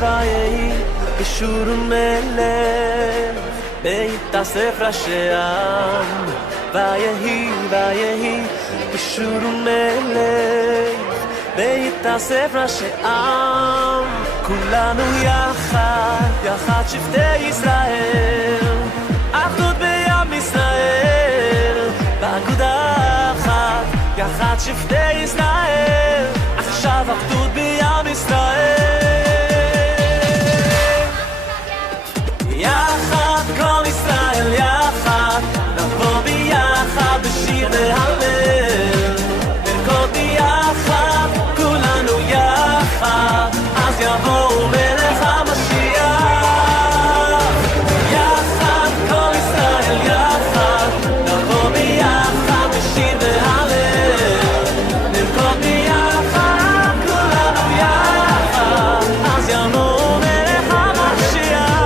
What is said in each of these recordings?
ויהי בשור ומלך בהתאסף ראשי העם ויהי בשור ומלך בהתאסף ראשי עם כולנו יחד שבטי ישראל אחדות בעם ישראל באגודה אחת יחד שבטי ישראל עכשיו אחדות בעם ישראל יחד כל ישראל יחד נבוא ביחד בשיר והלל נרקוד ביחד כולנו יחד אז יבוא מלך המשיח יחד כל ישראל יחד נבוא ביחד בשיר והלל נרקוד ביחד כולנו יחד אז יבוא מלך המשיח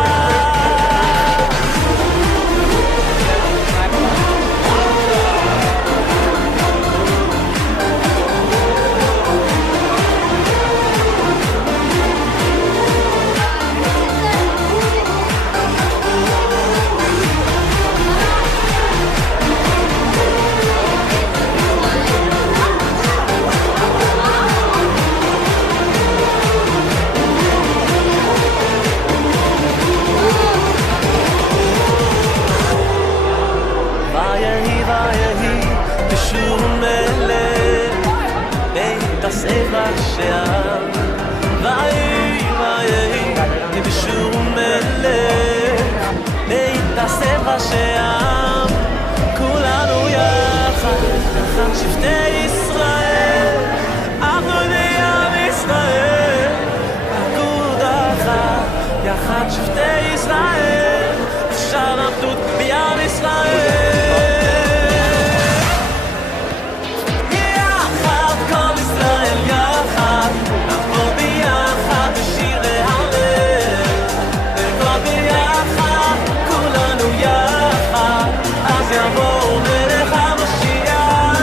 ויהי בשור ומלך בהתאסף ראשי העם ויהי בשור ומלך בהתאסף ראשי העם כולנו יחד שבטי ישראל אחדות בעם ישראל אגודה אחת יחד שבטי ישראל עכשיו אחדות בעם ישראל יבוא מלך המשיח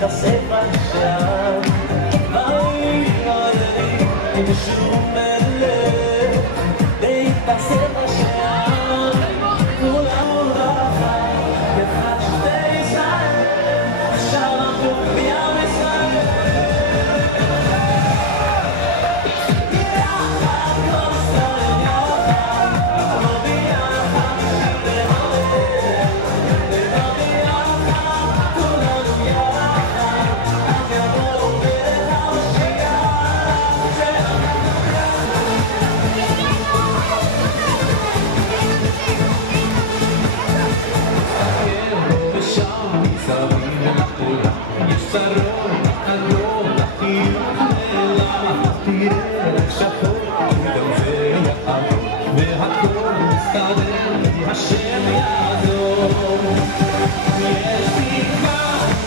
להתאסף עכשיו ואוי אוי בשום מלך להתאסף עכשיו כולנו רחב יפת שבטי ישראל עכשיו אנחנו בים ישראל יחד כל ישראל יחד אנחנו ביחד נהלל נדבר ביחד כולנו יחד אז יבואו מלך המשיח ושם מסביב לכולה יש צרון אדום לחיוך נעלם תראה רק שחור גם זה יעבור והכל מסתדר כי השם יעזור יש תקווה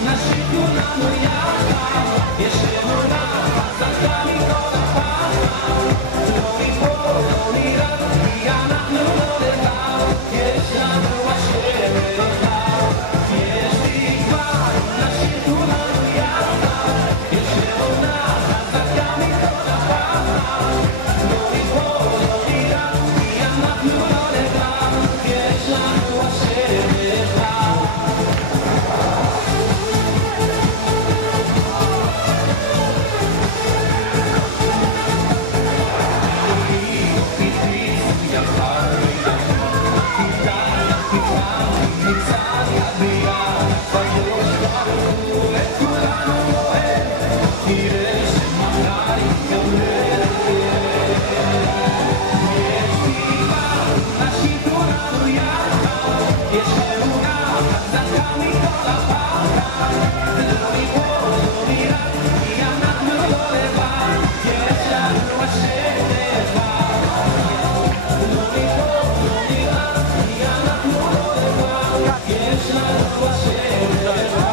נשאיר כולנו יחד יש אמונה חזקה מכל הפחד לא ניפול לא נירד כי אנחנו לא לבד יש לנו השם אחד יש תקווה נשאיר כולנו יחד יש אמונה חזקה מכל הפחד לא ניפול לא נירד כי אנחנו לא לבד יש לנו השם אחד יש לנו השם אחד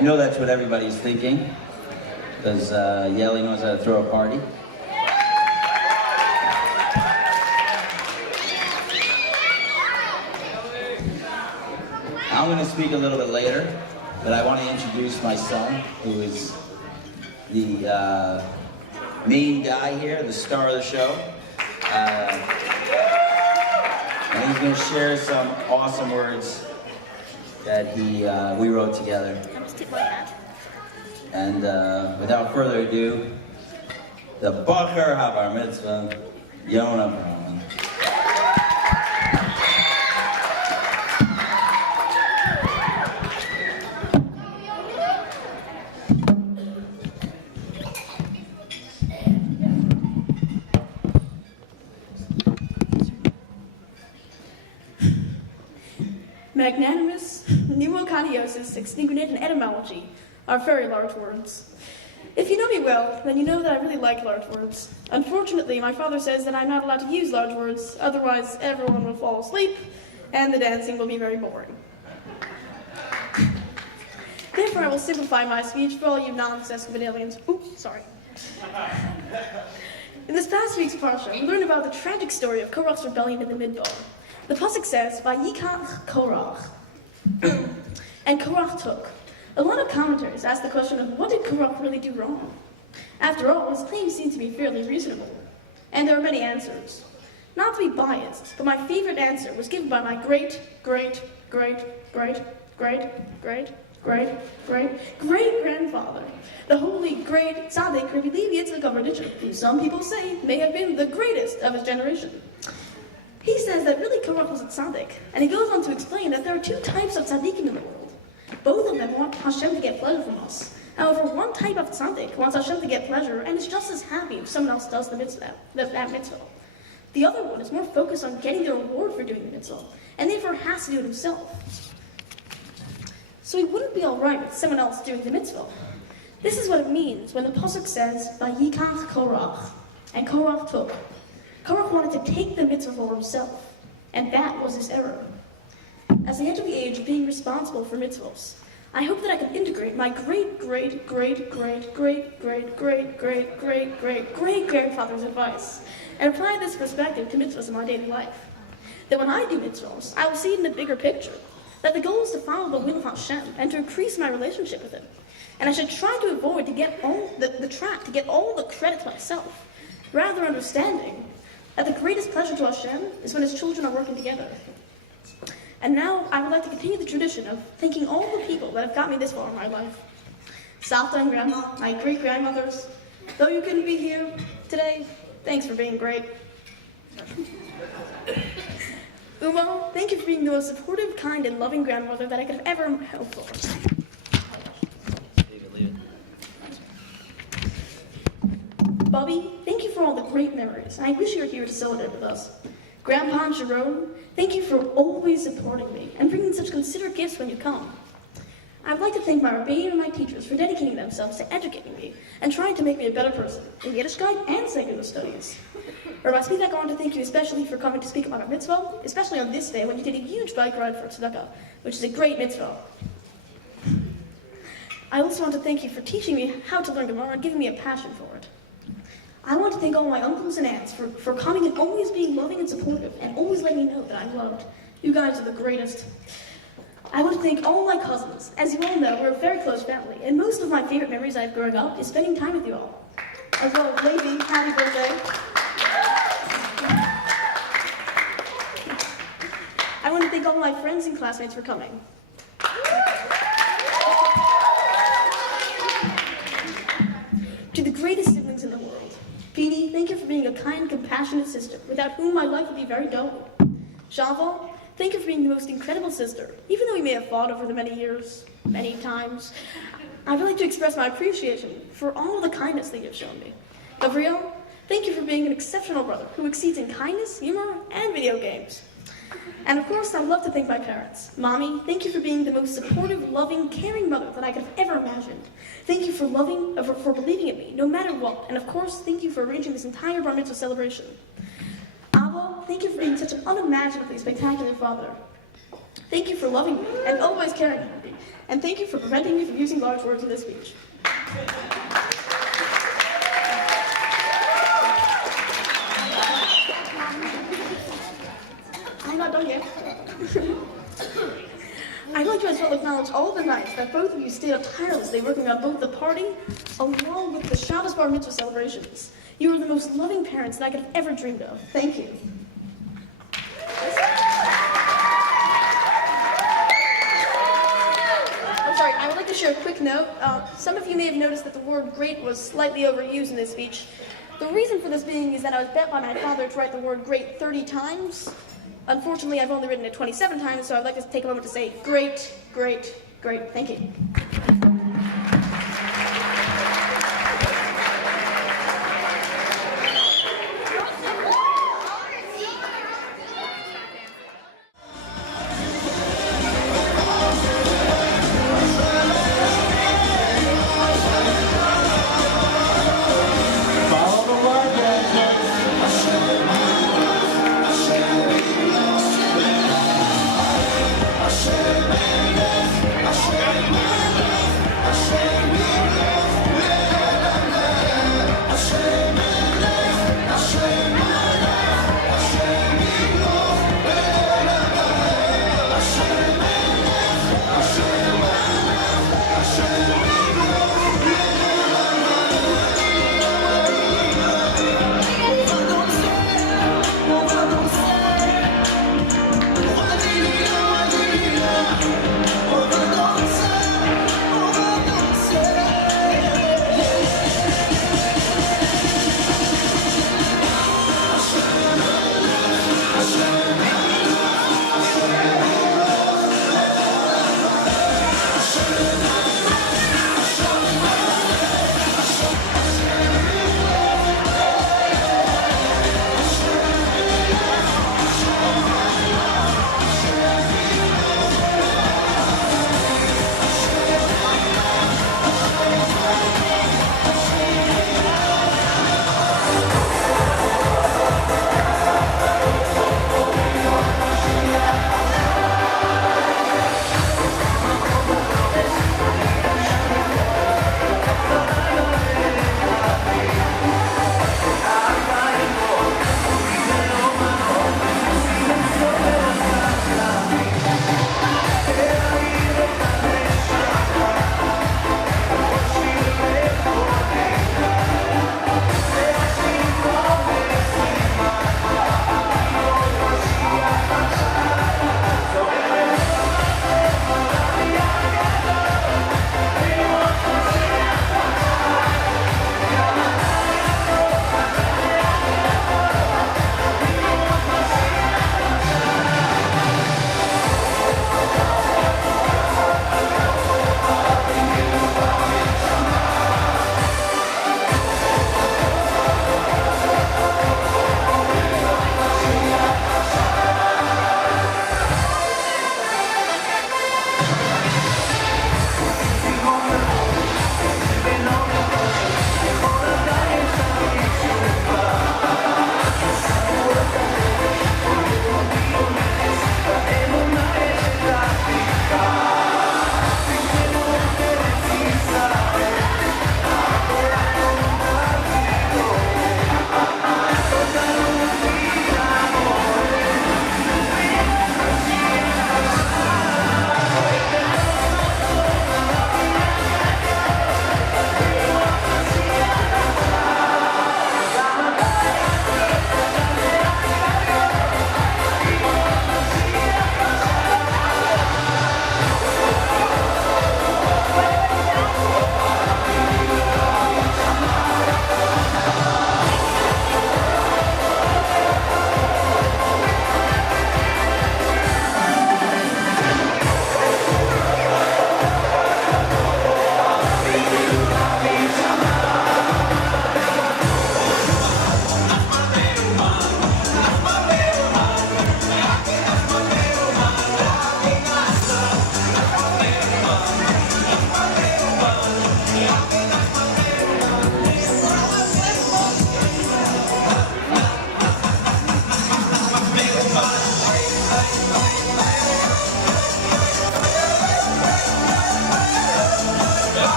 I know that's what everybody's thinking, because Yeli knows how to throw a party. I'm going to speak a little bit later, but I want to introduce my son, who is the main guy here, the star of the show. And he's going to share some awesome words that we wrote together. And without further ado, the Bacher HaBar Mitzvah, Yonah Pearlman. Magnanimous, pneumoconiosis, extinguinate, and etymology are very large words. If you know me well, then you know that I really like large words. Unfortunately, my father says that I'm not allowed to use large words, otherwise everyone will fall asleep, and the dancing will be very boring. Therefore, I will simplify my speech for all you non-sesquipedalians. Oops, sorry. In this past week's parsha, we learned about the tragic story of Korach's rebellion in the Midbar. The pasuk says, "Vayikach Korach," and Korach took. A lot of commentators ask the question of what did Korach really do wrong? After all, his claims seem to be fairly reasonable, and there are many answers. Not to be biased, but my favorite answer was given by my great-great-great-great-great-great-great-great-grandfather, the holy great tzaddik Rabbi Yitzchak Averditcher, who some people say may have been the greatest of his generation. He says that really Korach was a tzaddik, and he goes on to explain that there are two types of tzaddikim in the world. Both of them want Hashem to get pleasure from us. However, one type of tzaddik wants Hashem to get pleasure and is just as happy if someone else does the mitzvah, that mitzvah. The other one is more focused on getting the reward for doing the mitzvah, and therefore has to do it himself. So he wouldn't be alright with someone else doing the mitzvah. This is what it means when the pasuk says, "Vayikach Korach," and Korach took. Korach wanted to take the mitzvah for himself, and that was his error. As I enter the age of being responsible for mitzvahs, I hope that I can integrate my great-great-great-great-great-great-great-great-great-grandfather's advice and apply this perspective to mitzvahs in my daily life. That when I do mitzvahs, I will see it in the bigger picture, that the goal is to follow the will of Hashem and to increase my relationship with Him. And I should try to avoid to get all the credit to myself, rather understanding that the greatest pleasure to Hashem is when His children are working together. And now I would like to continue the tradition of thanking all the people that have got me this far in my life. Salta and Grandma, my great-grandmothers, though you couldn't be here today, thanks for being great. Uma, thank you for being the most supportive, kind, and loving grandmother that I could have ever hoped for. Bubby, thank you for all the great memories, and I wish you were here to celebrate with us. Grandpa and Sharon, thank you for always supporting me and bringing such considerate gifts when you come. I would like to thank my Rabbi and my teachers for dedicating themselves to educating me and trying to make me a better person in Yiddishkeit and secular studies. Rabbi Spitak, I want to thank you especially for coming to speak about our mitzvah, especially on this day when you did a huge bike ride for tzedakah, which is a great mitzvah. I also want to thank you for teaching me how to learn Gemara and giving me a passion for it. I want to thank all my uncles and aunts for coming and always being loving and supportive and always letting me know that I'm loved. You guys are the greatest. I want to thank all my cousins. As you all know, we're a very close family, and most of my favorite memories I have growing up is spending time with you all. As well as Levi, happy birthday. I want to thank all my friends and classmates for coming. To the greatest siblings in the world, Beanie, thank you for being a kind, compassionate sister, without whom my life would be very dull. Shava, thank you for being the most incredible sister, even though we may have fought over the many years, many times. I would like to express my appreciation for all the kindness that you have shown me. Gabriel, thank you for being an exceptional brother who exceeds in kindness, humor, and video games. And of course, I'd love to thank my parents. Mommy, thank you for being the most supportive, loving, caring mother that I could have ever imagined. Thank you for believing in me, no matter what. And of course, thank you for arranging this entire bar mitzvah celebration. Abba, thank you for being such an unimaginably spectacular father. Thank you for loving me and always caring for me. And thank you for preventing me from using large words in this speech. I'm not done yet. I'd like to as well acknowledge all the nights that both of you stayed up tirelessly working on both the party along with the Shabbos Bar Mitzvah celebrations. You are the most loving parents that I could have ever dreamed of. Thank you. I'm sorry, I would like to share a quick note. Some of you may have noticed that the word great was slightly overused in this speech. The reason for this being is that I was bet by my father to write the word great 30 times. Unfortunately, I've only written it 27 times, so I'd like to take a moment to say great, great, great. Thank you.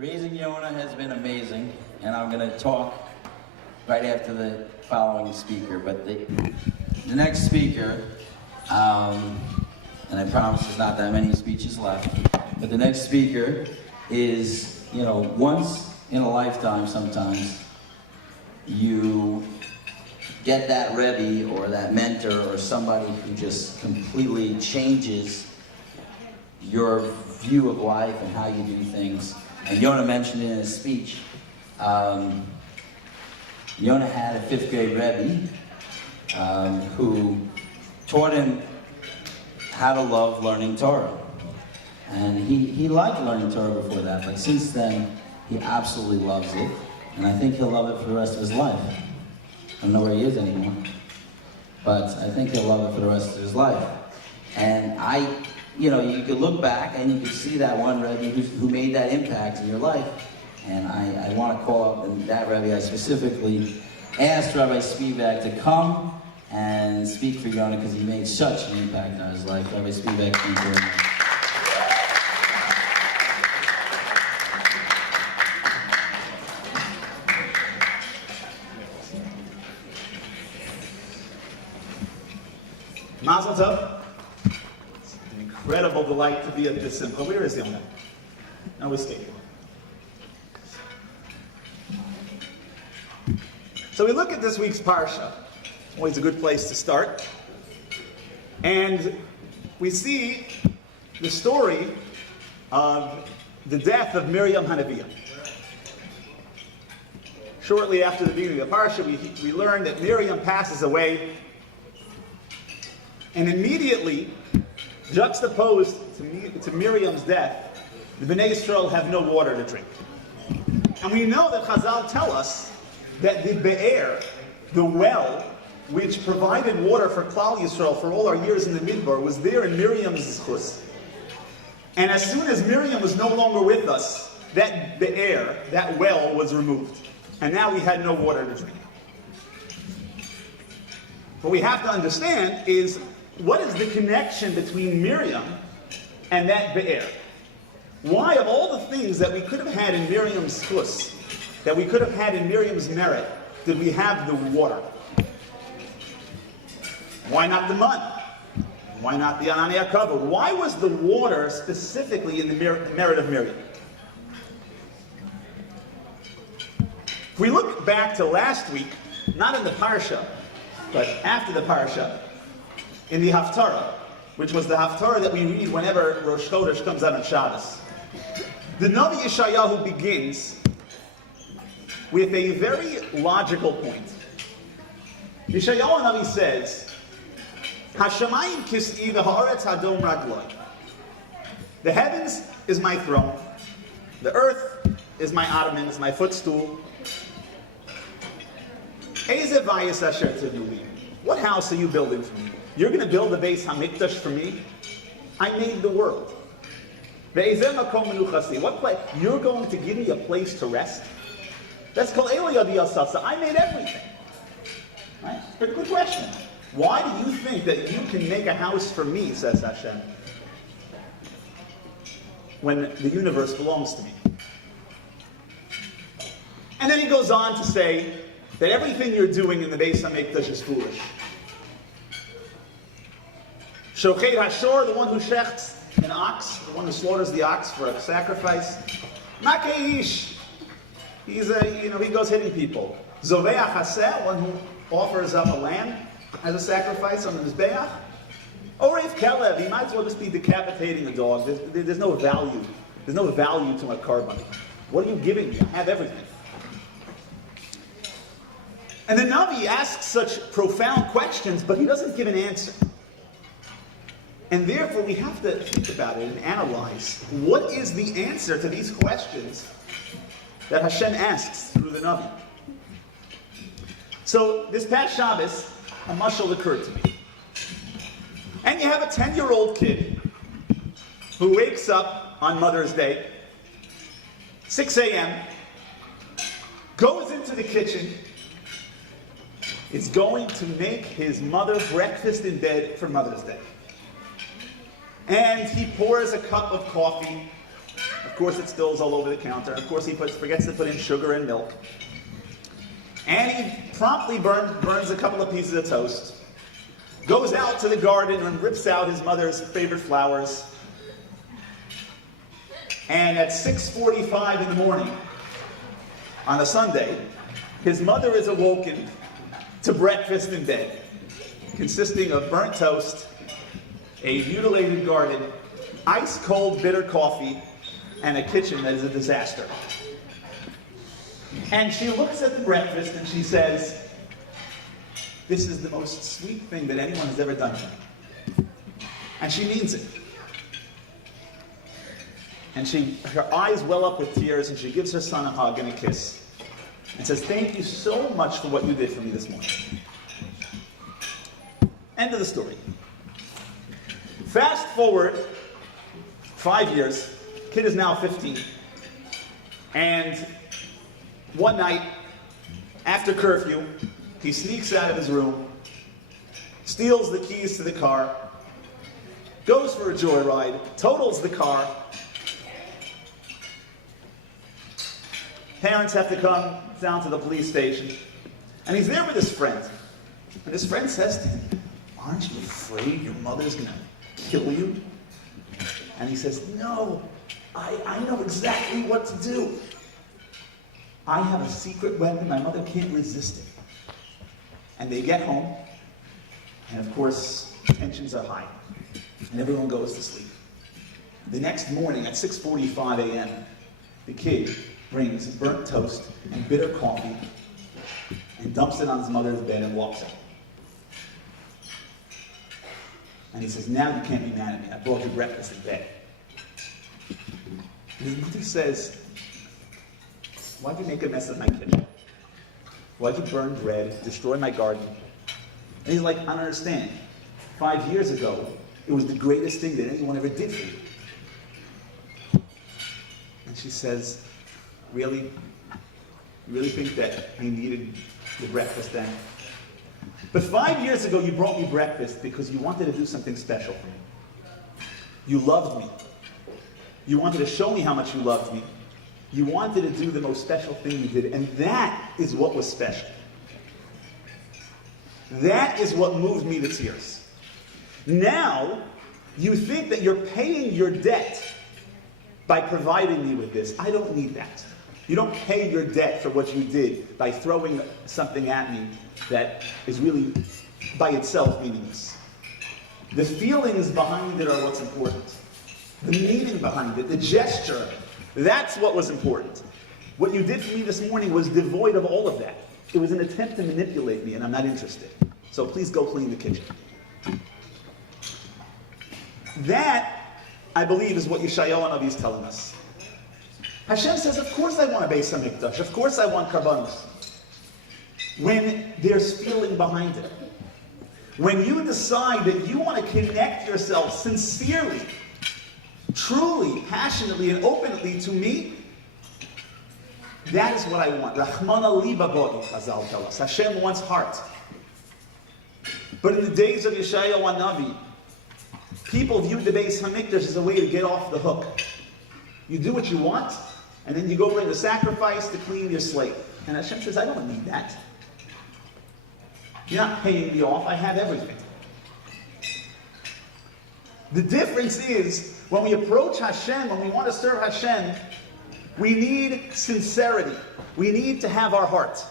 Raising Yonah has been amazing, and I'm going to talk right after the following speaker. But the next speaker, and I promise there's not that many speeches left, but the next speaker is, you know, once in a lifetime sometimes, you get that Rebbe or that mentor or somebody who just completely changes your view of life and how you do things. And Yonah mentioned in his speech, Yonah had a 5th grade Rebbe who taught him how to love learning Torah. And he liked learning Torah before that, but since then, he absolutely loves it. And I think he'll love it for the rest of his life. I don't know where he is anymore, but I think he'll love it for the rest of his life. And you know, you could look back and you could see that one Rebbe who made that impact in your life. And I want to call up that Rebbe. I specifically asked Rabbi Spivak to come and speak for Yonah because he made such an impact on his life. Rabbi Spivak, thank you very much. Mazel tov. It's an incredible delight to be at this simcha. Where is Yonah? No escape. So we look at this week's parsha. Always a good place to start. And we see the story of the death of Miriam Hanaviah. Shortly after the beginning of the parsha, we learn that Miriam passes away. And immediately, juxtaposed to Miriam's death, the Bnei Yisrael have no water to drink. And we know that Chazal tell us that the Be'er, the well, which provided water for Klal Yisrael for all our years in the Midbar, was there in Miriam's chus. And as soon as Miriam was no longer with us, that Be'er, that well, was removed. And now we had no water to drink. What we have to understand is, what is the connection between Miriam and that Be'er? Why, of all the things that we could have had in Miriam's chus, that we could have had in Miriam's merit, did we have the water? Why not the mud? Why not the Ananiah kavod? Why was the water specifically in the merit of Miriam? If we look back to last week, not in the parsha, but after the parsha, in the Haftarah, which was the Haftarah that we read whenever Rosh Chodesh comes out on Shabbos, the Navi Yeshayahu begins with a very logical point. Yeshayahu Navi says, "Hashamayim kis'i v'ha'aretz hadom ragloi." The heavens is my throne, the earth is my ottoman, is my footstool. Eizeh vayis asher tevuli. What house are you building for me? You're going to build a Beis HaMikdash for me? I made the world. Ve'ezeh makom menuchasi. What place? You're going to give me a place to rest? That's called Eli Yadi Yasasa. I made everything. Right? But good question. Why do you think that you can make a house for me, says Hashem, when the universe belongs to me? And then he goes on to say that everything you're doing in the Beis HaMikdash is foolish. Shochet Hashor, the one who shechts an ox, the one who slaughters the ox for a sacrifice. Makeish, he goes hitting people. Zoveach Haseh, one who offers up a lamb as a sacrifice on the Mizbeach. Orev Kelev, he might as well just be decapitating a dog. There's no value. There's no value to my carbon. What are you giving me? I have everything. And the Navi asks such profound questions, but he doesn't give an answer. And therefore, we have to think about it and analyze what is the answer to these questions that Hashem asks through the Navi. So, this past Shabbos, a mashal occurred to me. And you have a 10-year-old kid who wakes up on Mother's Day, 6 a.m., goes into the kitchen, is going to make his mother breakfast in bed for Mother's Day. And he pours a cup of coffee, Of course, it spills all over the counter. Of course, he forgets to put in sugar and milk. And he promptly burns a couple of pieces of toast, goes out to the garden and rips out his mother's favorite flowers. And at 6:45 in the morning, on a Sunday, his mother is awoken to breakfast in bed, consisting of burnt toast, a mutilated garden, ice-cold bitter coffee, and a kitchen that is a disaster. And she looks at the breakfast and she says, "This is the most sweet thing that anyone has ever done to me." And she means it. And her eyes well up with tears, and she gives her son a hug and a kiss and says, "Thank you so much for what you did for me this morning." End of the story. Fast forward 5 years, kid is now 15, and one night, after curfew, he sneaks out of his room, steals the keys to the car, goes for a joyride, totals the car. Parents have to come down to the police station, and he's there with his friend. And his friend says to him, "Aren't you afraid your mother's going to kill you?" And he says, "No, I know exactly what to do. I have a secret weapon. My mother can't resist it." And they get home, and of course, tensions are high, and everyone goes to sleep. The next morning at 6:45 a.m., the kid brings burnt toast and bitter coffee and dumps it on his mother's bed and walks out. And he says, "Now you can't be mad at me. I brought you breakfast in bed." And his mother says, "Why'd you make a mess of my kitchen? Why'd you burn bread, destroy my garden?" And he's like, "I don't understand. 5 years ago, it was the greatest thing that anyone ever did for you." And she says, "Really? You really think that I needed the breakfast then? But 5 years ago, you brought me breakfast because you wanted to do something special for me. You loved me. You wanted to show me how much you loved me. You wanted to do the most special thing you did, and that is what was special. That is what moved me to tears. Now, you think that you're paying your debt by providing me with this. I don't need that. You don't pay your debt for what you did by throwing something at me that is really, by itself, meaningless. The feelings behind it are what's important. The meaning behind it, the gesture, that's what was important. What you did for me this morning was devoid of all of that. It was an attempt to manipulate me, and I'm not interested. So please go clean the kitchen." That, I believe, is what Yeshayahu Hanavi is telling us. Hashem says, of course I want a Beis HaMikdash. Of course I want karbanos. When there's feeling behind it. When you decide that you want to connect yourself sincerely, truly, passionately, and openly to me, that is what I want. Rahmana liba bodi, Chazal tell us. Hashem wants heart. But in the days of Yeshayahu Hanavi, people viewed the Beis HaMikdash as a way to get off the hook. You do what you want, and then you go bring the sacrifice to clean your slate. And Hashem says, I don't need that. You're not paying me off, I have everything. The difference is, when we approach Hashem, when we want to serve Hashem, we need sincerity. We need to have our heart.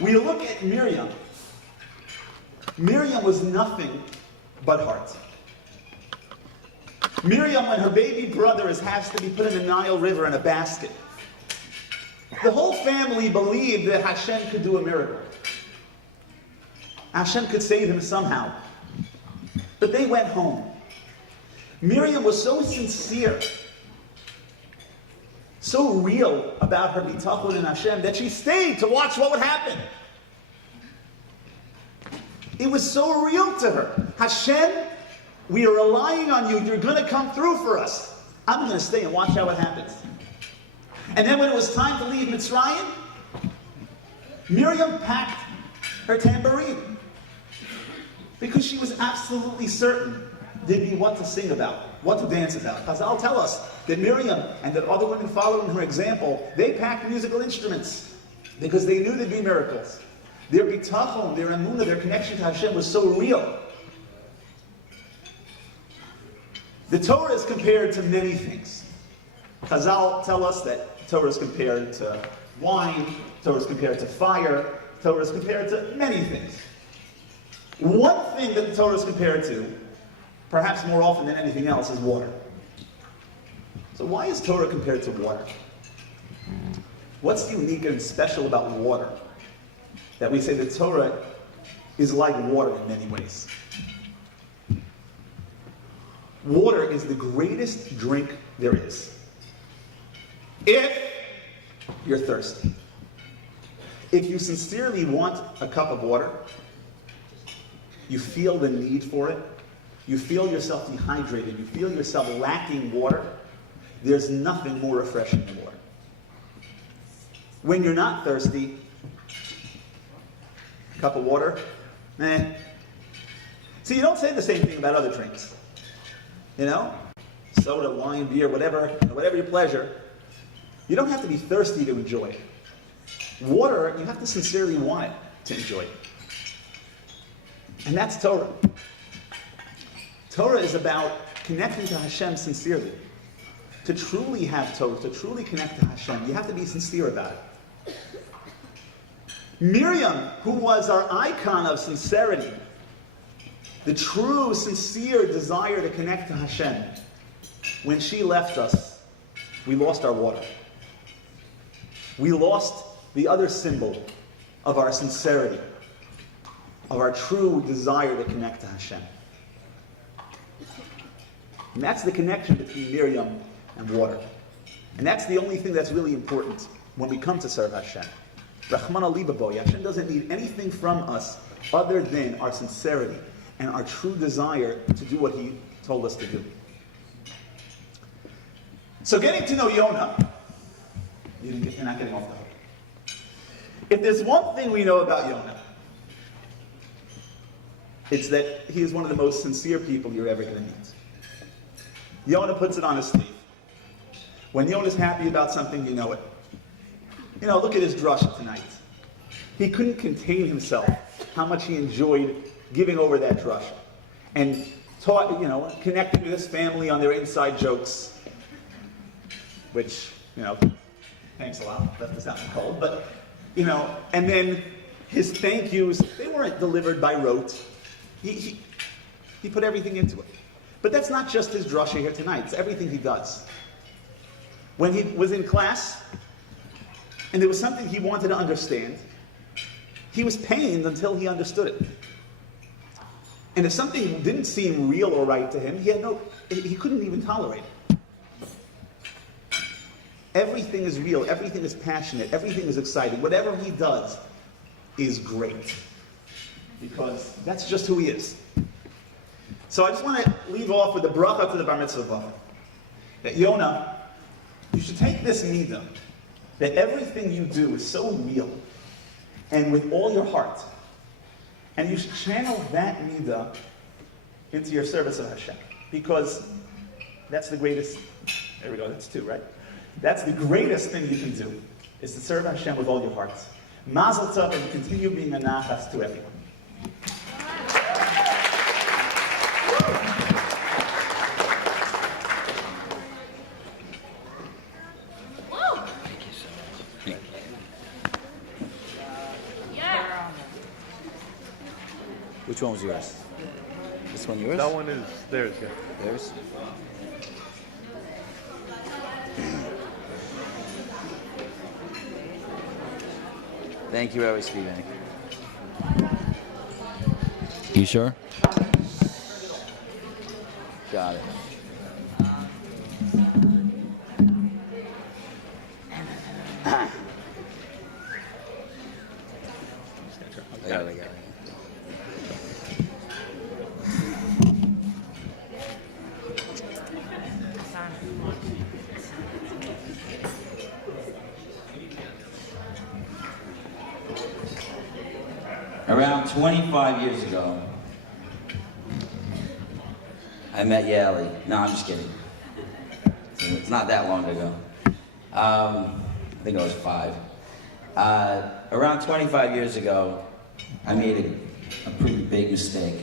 We look at Miriam. Miriam was nothing but heart. Miriam, when her baby brother has to be put in the Nile River in a basket, the whole family believed that Hashem could do a miracle. Hashem could save him somehow. But they went home. Miriam was so sincere, so real about her bitachon in Hashem that she stayed to watch what would happen. It was so real to her. Hashem, we are relying on you. You're going to come through for us. I'm going to stay and watch how it happens. And then when it was time to leave Mitzrayim, Miriam packed her tambourine because she was absolutely certain there'd be what to sing about. what to dance about. Chazal tell us that Miriam and that other women following her example, they packed musical instruments because they knew there'd be miracles. Their bitachon, their emunah, their connection to Hashem was so real. The Torah is compared to many things. Chazal tell us that Torah is compared to wine, Torah is compared to fire, Torah is compared to many things. One thing that the Torah is compared to, perhaps more often than anything else, is water. So why is Torah compared to water? What's unique and special about water that we say that Torah is like water in many ways? Water is the greatest drink there is. If you're thirsty. If you sincerely want a cup of water, you feel the need for it, you feel yourself dehydrated, you feel yourself lacking water, there's nothing more refreshing than water. When you're not thirsty, a cup of water, eh. See, you don't say the same thing about other drinks. You know? Soda, wine, beer, whatever your pleasure. You don't have to be thirsty to enjoy it. Water, you have to sincerely want it to enjoy it. And that's Torah. Torah is about connecting to Hashem sincerely. To truly have Torah, to truly connect to Hashem, you have to be sincere about it. Miriam, who was our icon of sincerity, the true, sincere desire to connect to Hashem, when she left us, we lost our water. We lost the other symbol of our sincerity, of our true desire to connect to Hashem. And that's the connection between Miriam and water. And that's the only thing that's really important when we come to serve Hashem. Rahman alibaboy, Hashem doesn't need anything from us other than our sincerity and our true desire to do what He told us to do. So getting to know Yonah, you're not getting off the hook. If there's one thing we know about Yonah, it's that he is one of the most sincere people you're ever going to meet. Yonah puts it on his sleeve. When Yonah's happy about something, you know it. You know, look at his drasha tonight. He couldn't contain himself how much he enjoyed giving over that drasha. And taught, connecting with his family on their inside jokes. Which, thanks a lot, left us out in the cold. But, and then his thank yous, they weren't delivered by rote. He put everything into it. But that's not just his drasha here tonight, it's everything he does. When he was in class, and there was something he wanted to understand, he was pained until he understood it. And if something didn't seem real or right to him, he couldn't even tolerate it. Everything is real, everything is passionate, everything is exciting. Whatever he does is great. Because that's just who he is. So I just want to leave off with a bracha to the bar mitzvah. That Yonah, you should take this midah, that everything you do is so real, and with all your heart. And you should channel that midah into your service of Hashem. Because that's the greatest, there we go, that's two, right? That's the greatest thing you can do, is to serve Hashem with all your heart. Mazel tov, and continue being a nachas to everyone. Which one was yours? This one yours? That one is theirs, yeah. Theirs? Thank you, Rabbi Spivak. You sure? Got it. I got it. Around 25 years ago, I met Yali. No, I'm just kidding. It's not that long ago. I think I was 5. Around 25 years ago, I made a pretty big mistake.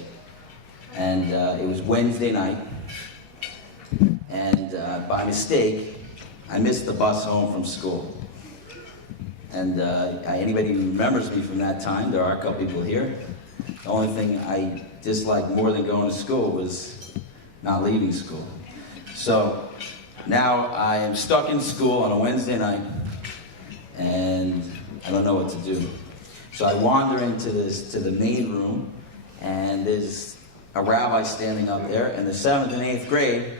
And it was Wednesday night. And by mistake, I missed the bus home from school. And anybody who remembers me from that time, there are a couple people here. The only thing I disliked more than going to school was not leaving school. So now I am stuck in school on a Wednesday night, and I don't know what to do. So I wander into the main room, and there's a rabbi standing up there, and the 7th and 8th grade,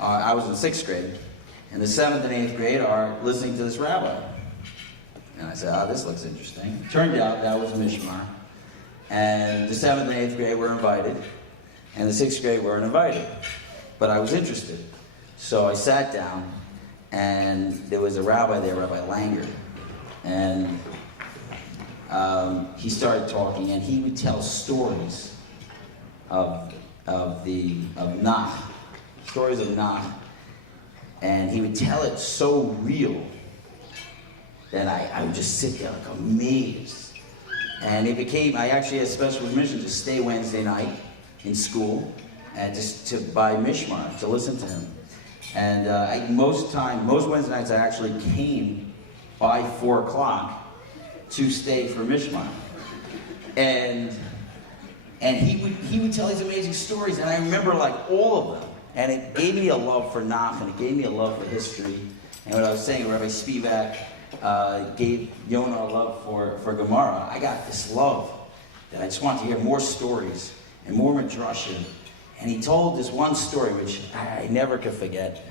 I was in 6th grade, and the 7th and 8th grade are listening to this rabbi. And I said, this looks interesting. Turned out that was Mishmar. And the 7th and 8th grade were invited, and the 6th grade weren't invited. But I was interested. So I sat down, and there was a rabbi there, Rabbi Langer. And he started talking, and he would tell stories of Nach, stories of Nach. And he would tell it so real that I would just sit there like amazed. And it became, I actually had special permission to stay Wednesday night in school and just by Mishmar, to listen to him. And most Wednesday nights I actually came by 4 o'clock to stay for Mishmar. And he would tell these amazing stories, and I remember like all of them. And it gave me a love for Nach, and it gave me a love for history. And what I was saying, Rabbi Spivak gave Yonah a love for Gemara. I got this love that I just wanted to hear more stories and more midrashim. And he told this one story which I never could forget.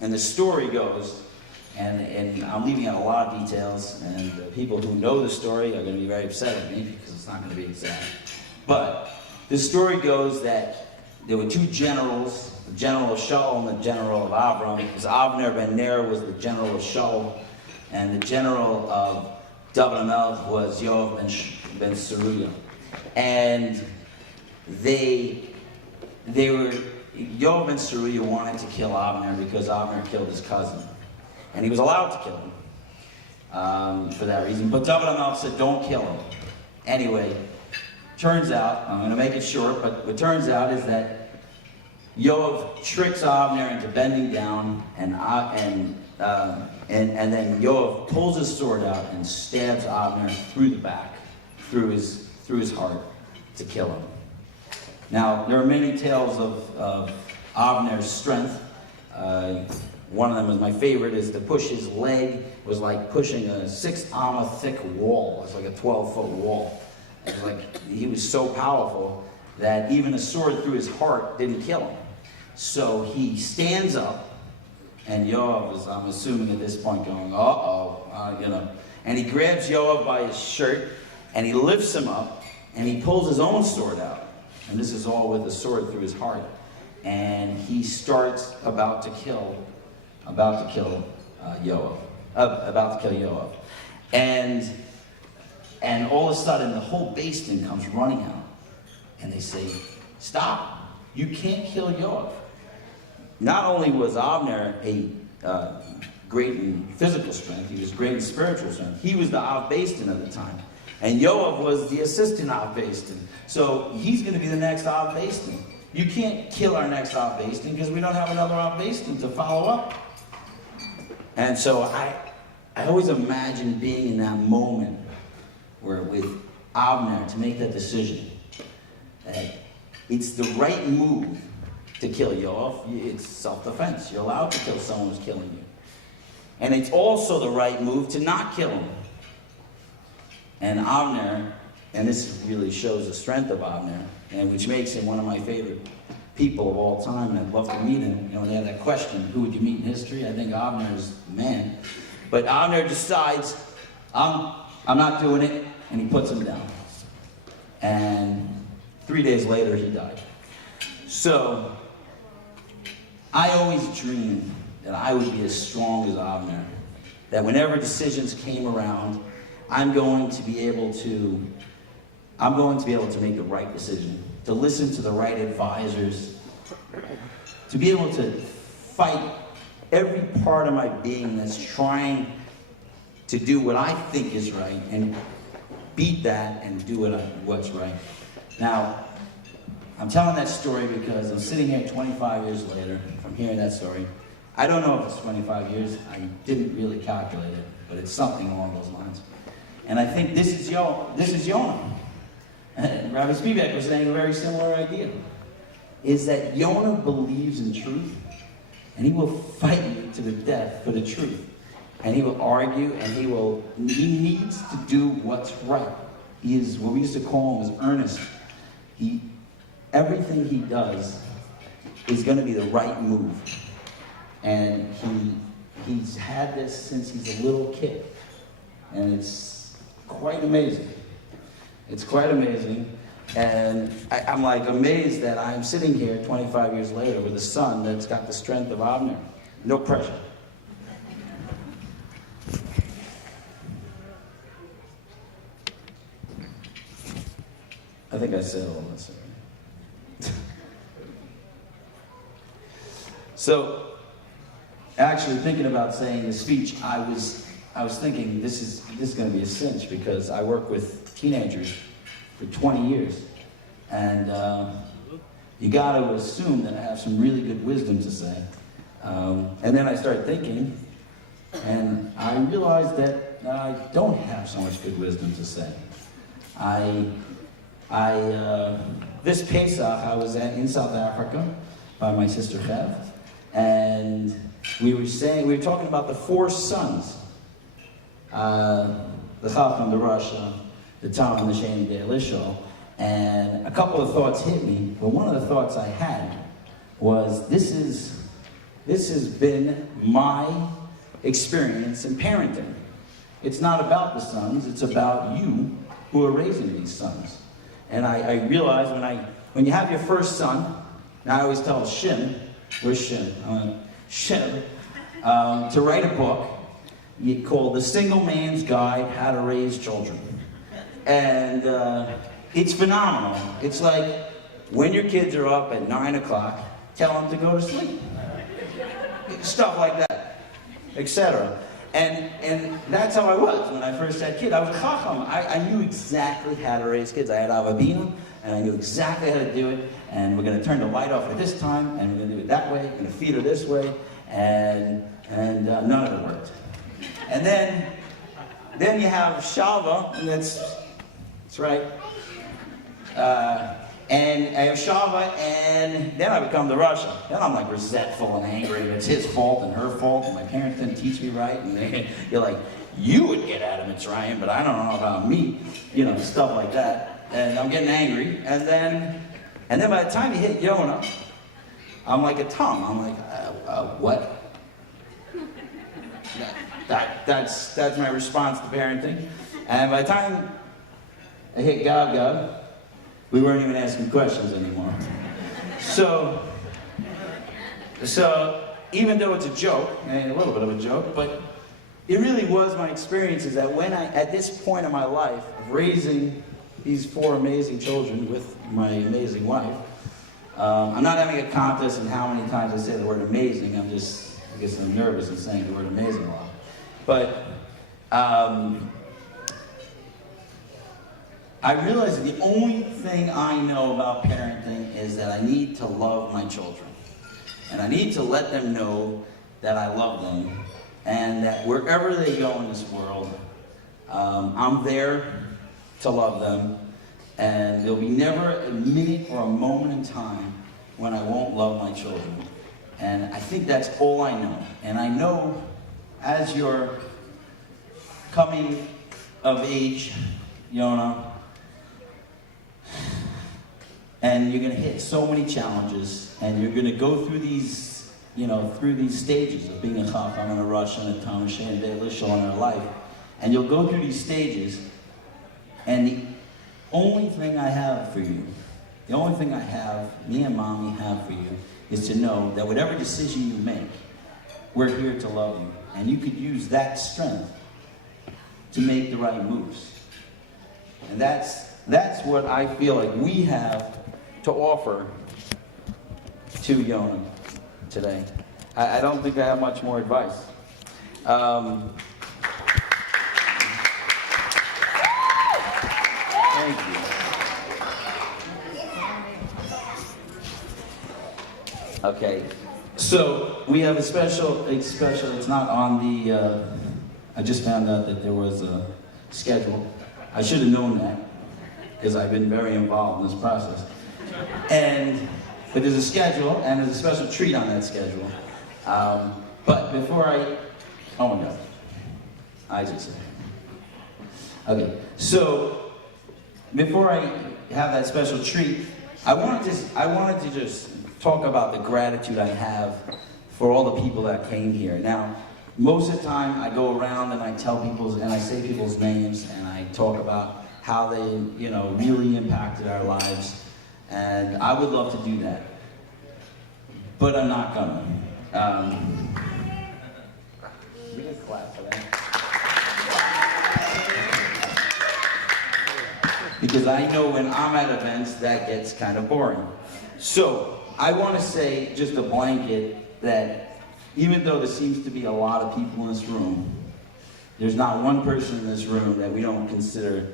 And the story goes, and I'm leaving out a lot of details, and the people who know the story are going to be very upset at me because it's not going to be exact. But the story goes that there were 2 generals, the general of Shaul and the general of Avram, because Avner ben Ner was the general of Shaul, and the general of David HaMelech was Yoav ben Seruya. And Yoav ben Seruya wanted to kill Avner because Avner killed his cousin. And he was allowed to kill him for that reason. But David HaMelech said, don't kill him. Anyway, turns out, I'm going to make it short, but what turns out is that Yoav tricks Avner into bending down, and then Yoav pulls his sword out and stabs Avner through the back, through his heart, to kill him. Now, there are many tales of Avner's strength. One of them is my favorite, is to push his leg was like pushing a 6-amma thick wall. It's like a 12-foot wall. It was like, he was so powerful that even a sword through his heart didn't kill him. So he stands up, and Yoav is, I'm assuming at this point, going, and he grabs Yoav by his shirt, and he lifts him up, and he pulls his own sword out. And this is all with a sword through his heart. And he starts about to kill Yoav. And all of a sudden, the whole Basin comes running out. And they say, stop, you can't kill Yoav. Not only was Avner great in physical strength, he was great in spiritual strength. He was the Av Basin at the time. And Yoav was the assistant Av Basin. So he's going to be the next Av Basin. You can't kill our next Av Basin because we don't have another Av Basin to follow up. And so I always imagine being in that moment where with Avner to make that decision. That it's the right move to kill Yoav. It's self-defense. You're allowed to kill someone who's killing you. And it's also the right move to not kill him. And Avner, and this really shows the strength of Avner, and which makes him one of my favorite people of all time, and I'd love to meet him. You know, they had that question, who would you meet in history? I think Avner is the man. But Avner decides, I'm not doing it, and he puts him down. And 3 days later, he died. So, I always dreamed that I would be as strong as Avner. That whenever decisions came around, I'm going to be able to make the right decision, to listen to the right advisors, To be able to fight every part of my being that's trying to do what I think is right and beat that and do what's right. Now, I'm telling that story because I'm sitting here 25 years later from hearing that story. I don't know if it's 25 years. I didn't really calculate it, but it's something along those lines. And I think this is Yonah. And Rabbi Spivak was saying a very similar idea. Is that Yonah believes in truth, and he will fight you to the death for the truth. And he will argue, and he needs to do what's right. He is, what we used to call him, is earnest. Everything he does is going to be the right move. And he's had this since he's a little kid. And it's quite amazing. It's quite amazing. And I'm like amazed that I'm sitting here 25 years later with a son that's got the strength of Abner. No pressure. I think I said all this already. So, actually thinking about saying the speech, I was thinking this is going to be a cinch because I work with teenagers for 20 years, and you got to assume that I have some really good wisdom to say. And then I started thinking, and I realized that I don't have so much good wisdom to say. This Pesach, I was in South Africa by my sister Chev, and we were talking about the 4 sons, the Chacham, the Rasha, the Tam, and the Shem, the Elisha, and a couple of thoughts hit me. But one of the thoughts I had was, this has been my experience in parenting. It's not about the sons; it's about you who are raising these sons. And I realized when you have your first son, and I always tell Shem, where's Shem? Shem, to write a book called The Single Man's Guide: How to Raise Children. And it's phenomenal. It's like, when your kids are up at 9 o'clock, tell them to go to sleep. Stuff like that, etc. And that's how I was when I first had kids. I was a chacham. I knew exactly how to raise kids. I had avabina, and I knew exactly how to do it. And we're going to turn the light off at this time, and we're going to do it that way. We're going to feed her this way, and none of it worked. And then you have Shalva, and that's right. And I have Shava, and then I become the Russia. Then I'm like resentful and angry. It's his fault and her fault, and my parents didn't teach me right. And you're like, you would get out of Mitzrayim, but I don't know about me. You know, stuff like that. And I'm getting angry. And then by the time you hit Yonah, I'm like a Tom. I'm like, what? That's my response to parenting. And by the time I hit Gaga, we weren't even asking questions anymore. So even though it's a joke, and a little bit of a joke, but it really was my experience is that when at this point in my life of raising these 4 amazing children with my amazing wife, I'm not having a contest in how many times I say the word amazing. I guess I'm nervous in saying the word amazing a lot. But I realized that the only thing I know about parenting is that I need to love my children. And I need to let them know that I love them, and that wherever they go in this world, I'm there to love them, and there'll be never a minute or a moment in time when I won't love my children. And I think that's all I know. And I know as you're coming of age, Yonah, and you're going to hit so many challenges, and you're going to go through these, through these stages of being a chacham and a rosh and a tam and a lishon in our life, and you'll go through these stages, and the only thing I have for you, the only thing me and mommy have for you, is to know that whatever decision you make, we're here to love you, and you could use that strength to make the right moves. And that's what I feel like we have to offer to Yonah today. I don't think I have much more advice. Thank you. Okay, so we have a special, it's not on the, I just found out that there was a schedule. I should have known that, because I've been very involved in this process. But there's a schedule, and there's a special treat on that schedule. But before oh my God, I just said. Okay, so before I have that special treat, I wanted to just talk about the gratitude I have for all the people that came here. Now, most of the time I go around and I say people's names and I talk about how they, really impacted our lives. And I would love to do that, but I'm not gonna. We just clap for that. Because I know when I'm at events, that gets kind of boring. So, I want to say, just a blanket, that even though there seems to be a lot of people in this room, there's not one person in this room that we don't consider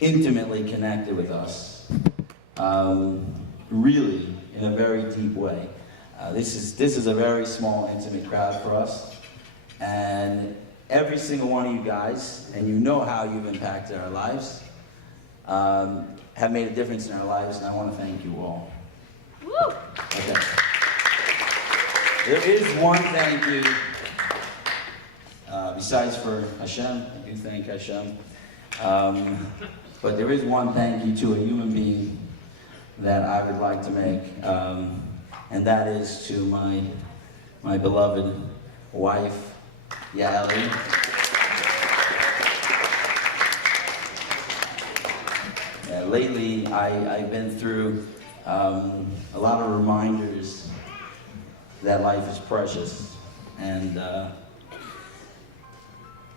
intimately connected with us. Really, in a very deep way. This is a very small, intimate crowd for us. And every single one of you guys, and you know how you've impacted our lives, have made a difference in our lives, and I want to thank you all. Woo! Okay. There is one thank you, besides for Hashem, I do thank Hashem, but there is one thank you to a human being that I would like to make, and that is to my beloved wife, Yali. Lately, I've been through a lot of reminders that life is precious, and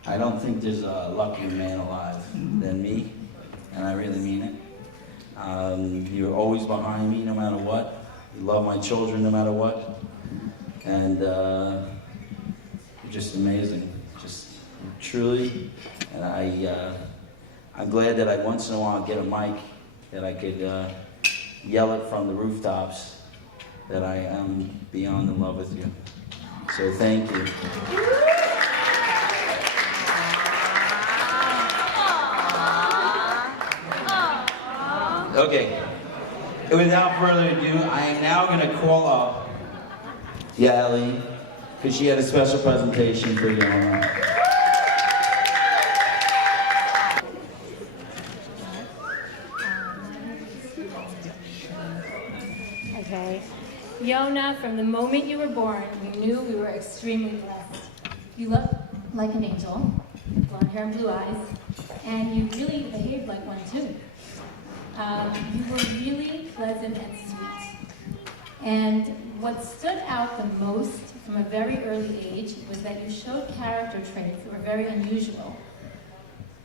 I don't think there's a luckier man alive than me, and I really mean it. You're always behind me no matter what. You love my children no matter what, and you're just amazing, just truly. And I'm glad that I once in a while get a mic that I could yell it from the rooftops that I am beyond in love with you. So thank you. Okay, without further ado, I am now going to call up Yali, because she had a special presentation for Yonah. Okay. Yonah, from the moment you were born, we knew we were extremely blessed. You look like an angel, blonde hair and blue eyes, and you really behaved like one too. You were really pleasant and sweet. And what stood out the most from a very early age was that you showed character traits that were very unusual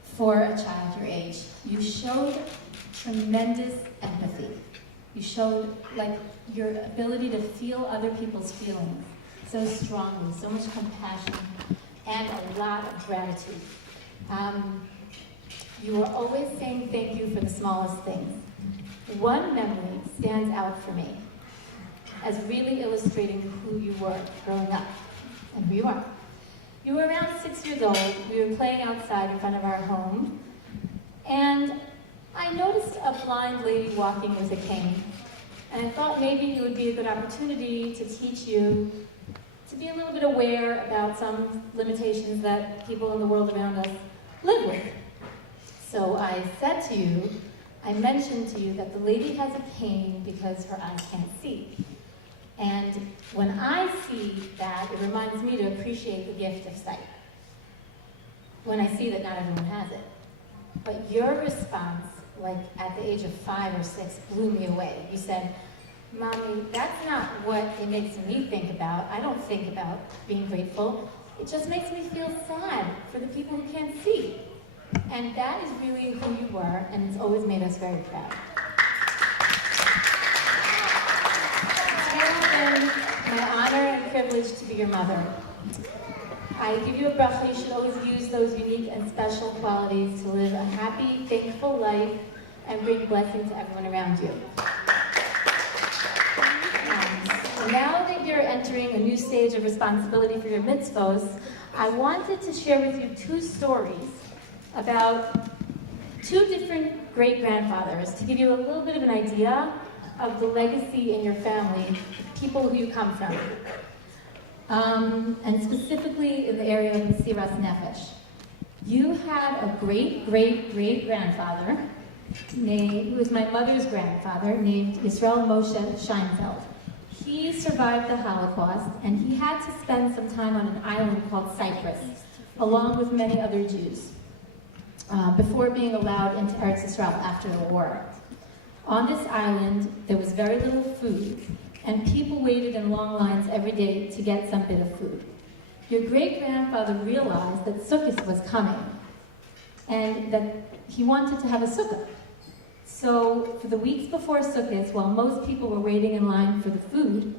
for a child your age. You showed tremendous empathy. You showed your ability to feel other people's feelings so strongly, so much compassion, and a lot of gratitude. You were always saying thank you for the smallest things. One memory stands out for me as really illustrating who you were growing up and who you are. You were around 6 years old. We were playing outside in front of our home, and I noticed a blind lady walking with a cane. And I thought maybe it would be a good opportunity to teach you to be a little bit aware about some limitations that people in the world around us live with. So I said to you, I mentioned to you that the lady has a cane because her eyes can't see. And when I see that, it reminds me to appreciate the gift of sight. When I see that not everyone has it. But your response, at the age of 5 or 6, blew me away. You said, "Mommy, that's not what it makes me think about. I don't think about being grateful. It just makes me feel sad for the people who can't see." And that is really who you were, and it's always made us very proud. Tell them been my honor and privilege to be your mother. I give you a bracha. You should always use those unique and special qualities to live a happy, thankful life and bring blessing to everyone around you. Now that you're entering a new stage of responsibility for your mitzvos, I wanted to share with you two stories about two different great-grandfathers to give you a little bit of an idea of the legacy in your family, people who you come from. And specifically in the area of Mesiras Nefesh. You had a great-great-great-grandfather who was my mother's grandfather, named Yisrael Moshe Scheinfeld. He survived the Holocaust, and he had to spend some time on an island called Cyprus, along with many other Jews, before being allowed into Eretz Yisrael after the war. On this island, there was very little food, and people waited in long lines every day to get some bit of food. Your great-grandfather realized that Sukkot was coming, and that he wanted to have a sukkah. So for the weeks before Sukkot, while most people were waiting in line for the food,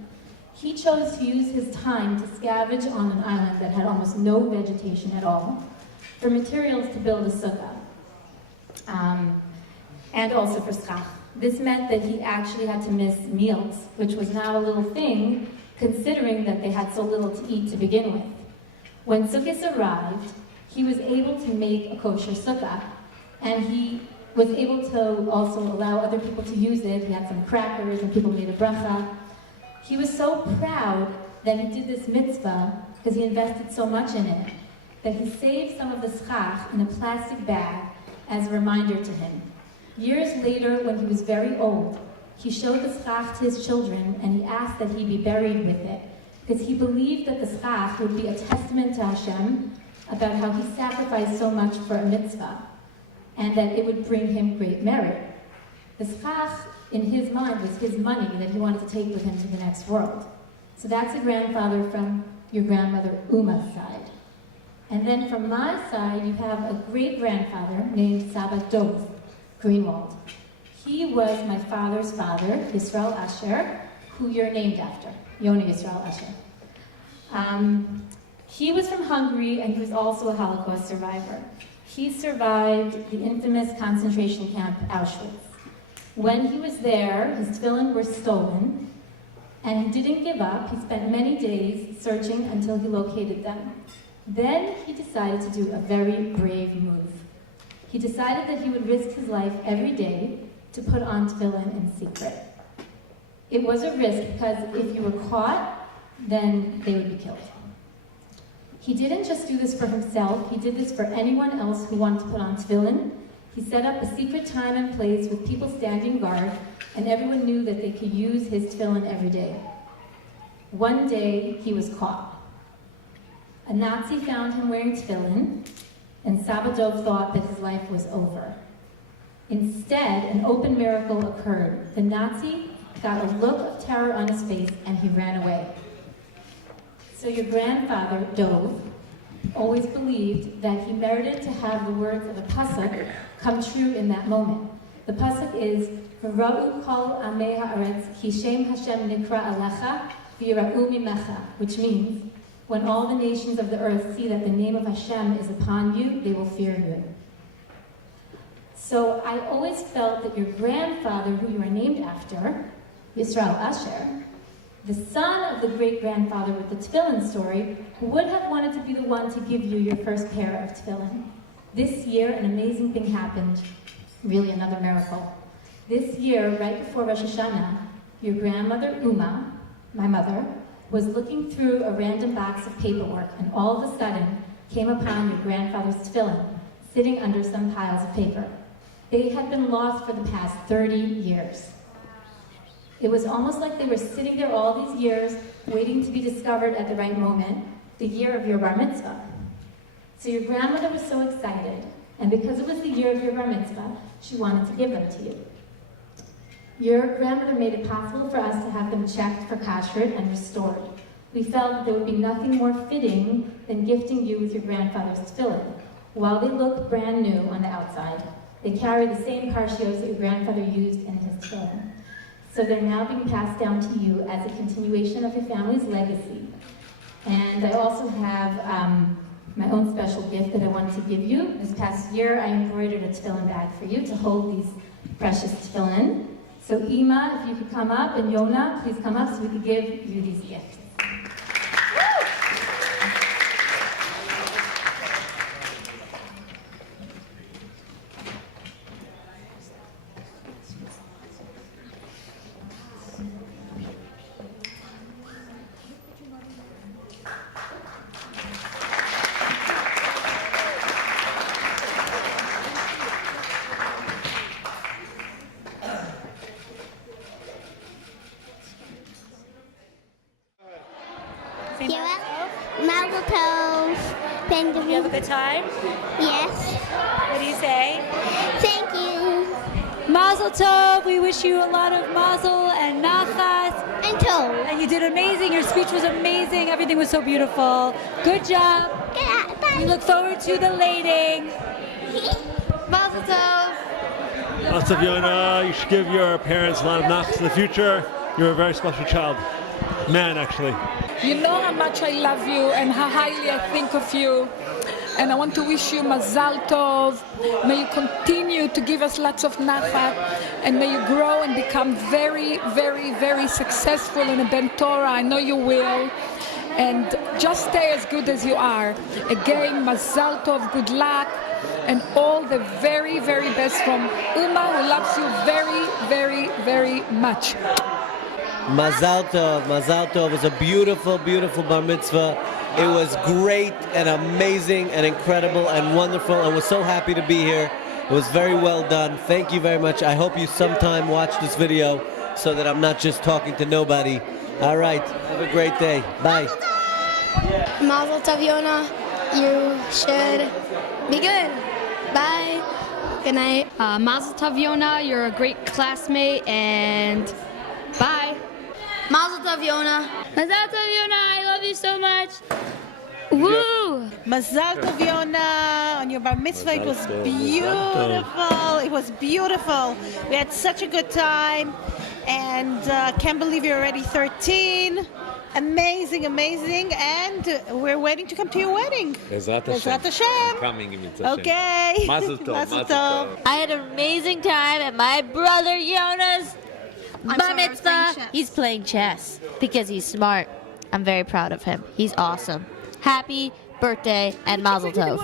he chose to use his time to scavenge on an island that had almost no vegetation at all for materials to build a sukkah, and also for schach. This meant that he actually had to miss meals, which was not a little thing, considering that they had so little to eat to begin with. When Sukkot arrived, he was able to make a kosher sukkah, and he was able to also allow other people to use it. He had some crackers, and people made a bracha. He was so proud that he did this mitzvah, because he invested so much in it, that he saved some of the schach in a plastic bag as a reminder to him. Years later, when he was very old, he showed the schach to his children, and he asked that he be buried with it, because he believed that the schach would be a testament to Hashem about how he sacrificed so much for a mitzvah, and that it would bring him great merit. The schach, in his mind, was his money that he wanted to take with him to the next world. So that's a grandfather from your grandmother Uma's side. And then from my side, you have a great-grandfather named Saba Dov Greenwald. He was my father's father, Yisrael Asher, who you're named after, Yonah Yisrael Asher. He was from Hungary, and he was also a Holocaust survivor. He survived the infamous concentration camp Auschwitz. When he was there, his tefillin were stolen, and he didn't give up. He spent many days searching until he located them. Then he decided to do a very brave move. He decided that he would risk his life every day to put on tefillin in secret. It was a risk because if you were caught, then they would be killed. He didn't just do this for himself, he did this for anyone else who wanted to put on tefillin. He set up a secret time and place with people standing guard, and everyone knew that they could use his tefillin every day. One day, he was caught. A Nazi found him wearing tefillin, and Saba Dov thought that his life was over. Instead, an open miracle occurred. The Nazi got a look of terror on his face, and he ran away. So your grandfather, Dov, always believed that he merited to have the words of a pasuk come true in that moment. The pasuk is, "V'ra'u kol amei haaretz ki shem Hashem nikra alecha v'yira'u mimecha," which means, when all the nations of the earth see that the name of Hashem is upon you, they will fear you. So I always felt that your grandfather, who you are named after, Yisrael Asher, the son of the great-grandfather with the tefillin story, would have wanted to be the one to give you your first pair of tefillin. This year, an amazing thing happened, really another miracle. This year, right before Rosh Hashanah, your grandmother Uma, my mother, was looking through a random box of paperwork, and all of a sudden came upon your grandfather's tefillin, sitting under some piles of paper. They had been lost for the past 30 years. It was almost like they were sitting there all these years, waiting to be discovered at the right moment, the year of your bar mitzvah. So your grandmother was so excited, and because it was the year of your bar mitzvah, she wanted to give them to you. Your grandmother made it possible for us to have them checked for kashrut and restored. We felt that there would be nothing more fitting than gifting you with your grandfather's tefillin. While they look brand new on the outside, they carry the same parshios that your grandfather used in his tefillin. So they're now being passed down to you as a continuation of your family's legacy. And I also have my own special gift that I wanted to give you. This past year, I embroidered a tefillin bag for you to hold these precious tefillin. So Ima, if you could come up, and Yonah, please come up so we could give you these gifts. Mazel tov. You have a good time? Yes. What do you say? Thank you. Mazel tov. We wish you a lot of mazel and nachas. And tov. And you did amazing. Your speech was amazing. Everything was so beautiful. Good job. We look forward to the lading. Mazel tov. Lots of Yonah. You should give your parents a lot of nachas in the future. You're a very special child. Man, actually. You know how much I love you and how highly I think of you. And I want to wish you Mazel tov. May you continue to give us lots of nachat. And may you grow and become very, very, very successful in a Ben Torah. I know you will. And just stay as good as you are. Again, Mazel tov, good luck. And all the very, very best from Uma, who loves you very, very, very much. Mazel tov, Mazel tov. It was a beautiful, beautiful bar mitzvah. It was great and amazing and incredible and wonderful, and we're so happy to be here. It was very well done. Thank you very much. I hope you sometime watch this video so that I'm not just talking to nobody. All right, have a great day. Bye. Mazel tov, Yonah. You should be good. Bye. Good night. Mazel tov, Yonah. You're a great classmate, and bye. Mazel tov, Yonah. Mazel tov, Yonah. I love you so much. Woo! Mazel tov, Yonah, on your bar mitzvah. It was beautiful. It was beautiful. We had such a good time, and can't believe you're already 13. Amazing, amazing, and we're waiting to come to your wedding. Bezrat Hashem. Coming in Okay. Mazel tov. Mazel tov. I had an amazing time at my brother Yonah's bar mitzvah. He's playing chess because he's smart. I'm very proud of him. He's awesome. Happy birthday and Mazel tov.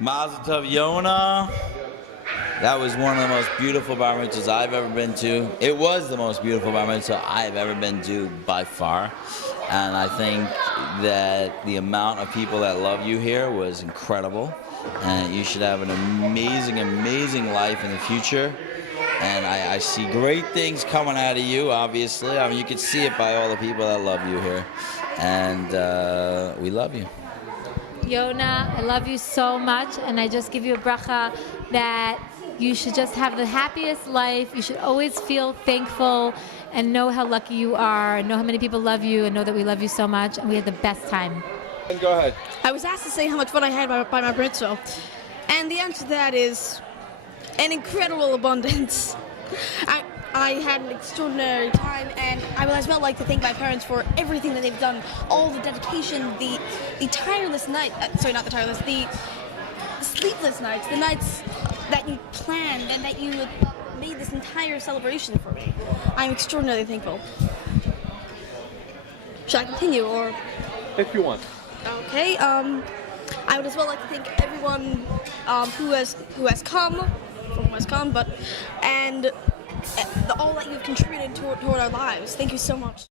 Mazel Tov, Yonah. That was one of the most beautiful bar mitzvahs I've ever been to. It was the most beautiful bar mitzvah I've ever been to by far. And I think that the amount of people that love you here was incredible. And you should have an amazing, amazing life in the future. And I see great things coming out of you, obviously. I mean, you can see it by all the people that love you here. And we love you. Yonah, I love you so much, and I just give you a bracha that you should just have the happiest life. You should always feel thankful and know how lucky you are, and know how many people love you, and know that we love you so much, and we had the best time. Go ahead. I was asked to say how much fun I had by my mitzvah, and the answer to that is an incredible abundance. I had an extraordinary time, and I would as well like to thank my parents for everything that they've done, all the dedication, the tireless night, the sleepless nights, the nights that you planned and that you made this entire celebration for me. I'm extraordinarily thankful. Should I continue, or? If you want. Okay, I would as well like to thank everyone who has come, and all that you've contributed toward our lives. Thank you so much.